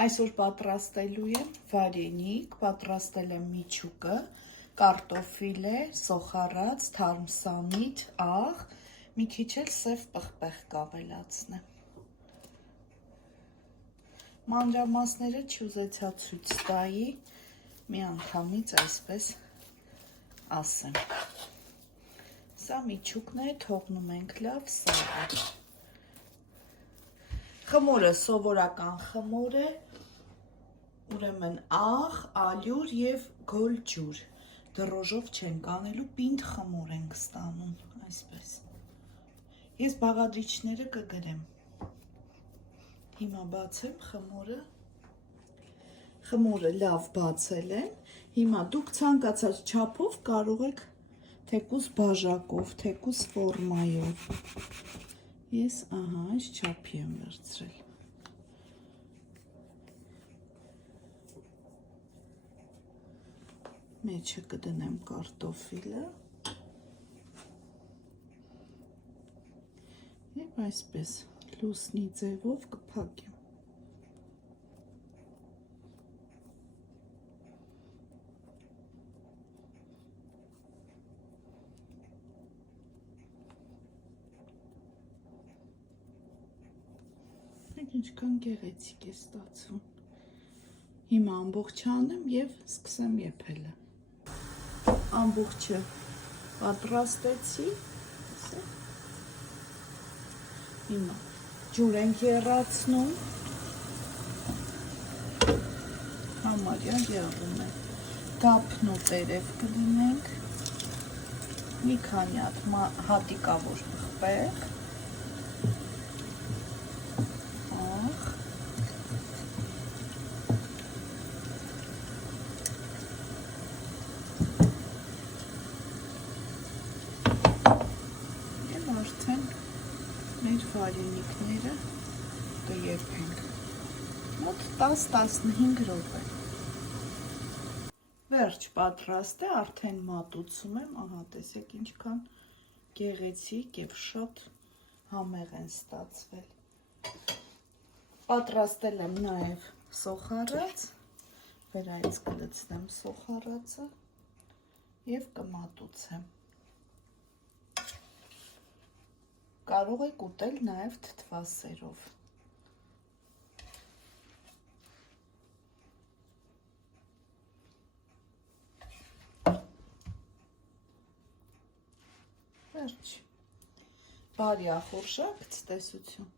Այսօր պատրաստելու եմ վարենիք, պատրաստել եմ միջուկը, կարտոֆիլ է, սոխառած, թարմ սամիտ, աղ, մի քիչ էլ սև պղպեղ կավելացնեմ։ Մանրամասները չուզեցա ցույց տայի, մի անգամից այսպես ասեմ։ Սա միջուկն է, թողնում ենք լավ սառը։ Խմորը սովորական խմոր է, ուրեմն աղ, ալյուր և գոլ ջուր, դրոժով չենք անելու, պինդ խմոր ենք ստանում, այսպես։ Ես բաղադրիչները կգրեմ։ Հիմա բացեմ խմորը լավ բացել եմ, հիմա դուք ցանկացած չափով կարող եք թեկուզ բաժակով, թեկուզ ֆորմայով։ Ես ահա այս չափի եմ վերցրել։ Մեջը կդնեմ կարտոֆիլը և այսպես լուսնի ձևով կփակեմ։ Ինչքան գեղեցիկ է ստացվում։ Հիմա ամբողջը անեմ և սկսեմ եփելը։ Ամբողջը պատրաստեցի։ Հիմա ջուր ենք եռացնում։ Համարյա եռում է։ Դափն ու տերև կլինենք։ Մի քանի հատ հատիկավոր պղպեղ։ Արդեն մեր վարենիքները կեփենք, մոտ 10-15 րոպե։ Վերջ պատրաստ է, արդեն մատուցում եմ, ահա տեսեք ինչքան գեղեցիկ և շատ համեղ են ստացվել։ Պատրաստել եմ նաև սոխառած, վերայից կլցնեմ սոխառածը և կմատուցեմ։ Կարող եք ուտել նաև թթվասերով։ Վերջ։ Բարի ախորժակ, ցտեսություն։